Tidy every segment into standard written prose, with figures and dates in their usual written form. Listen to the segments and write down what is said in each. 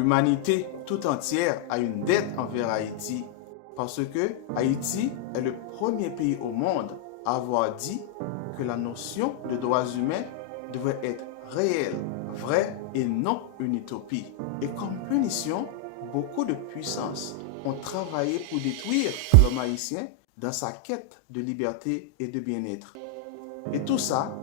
L'humanité tout entière a une dette envers Haïti parce que Haïti est le premier pays au monde à avoir dit que la notion de droits humains devrait être réelle, vraie et non une utopie. Et comme punition, beaucoup de puissances ont travaillé pour détruire l'homme haïtien dans sa quête de liberté et de bien-être. Et tout ça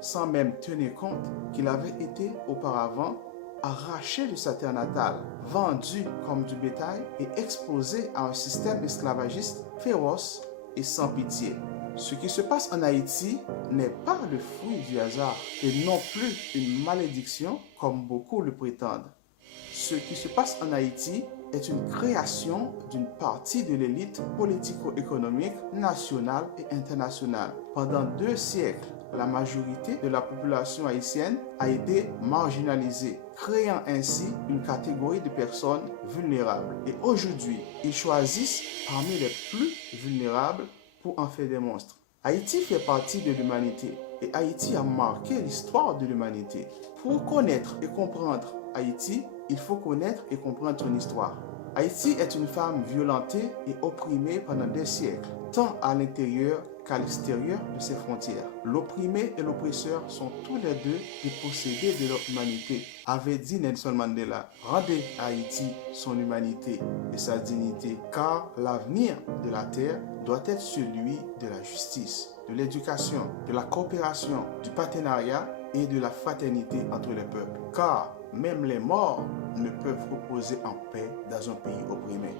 sans même tenir compte qu'il avait été auparavant arraché de sa terre natale, vendu comme du bétail et exposé à un système esclavagiste féroce et sans pitié. Ce qui se passe en Haïti n'est pas le fruit du hasard et non plus une malédiction comme beaucoup le prétendent. Ce qui se passe en Haïti est une création d'une partie de l'élite politico-économique nationale et internationale. Pendant 2 siècles, la majorité de la population haïtienne a été marginalisée, créant ainsi une catégorie de personnes vulnérables. Et aujourd'hui, ils choisissent parmi les plus vulnérables pour en faire des monstres. Haïti fait partie de l'humanité et Haïti a marqué l'histoire de l'humanité. Pour connaître et comprendre Haïti, il faut connaître et comprendre son histoire. Haïti est une femme violentée et opprimée pendant des siècles, tant à l'intérieur qu'à l'extérieur de ses frontières. L'opprimé et l'oppresseur sont tous les deux des possédés de leur humanité, avait dit Nelson Mandela. Rendez à Haïti son humanité et sa dignité, car l'avenir de la terre doit être celui de la justice, de l'éducation, de la coopération, du partenariat et de la fraternité entre les peuples. Car même les morts ne peuvent reposer en paix dans un pays opprimé.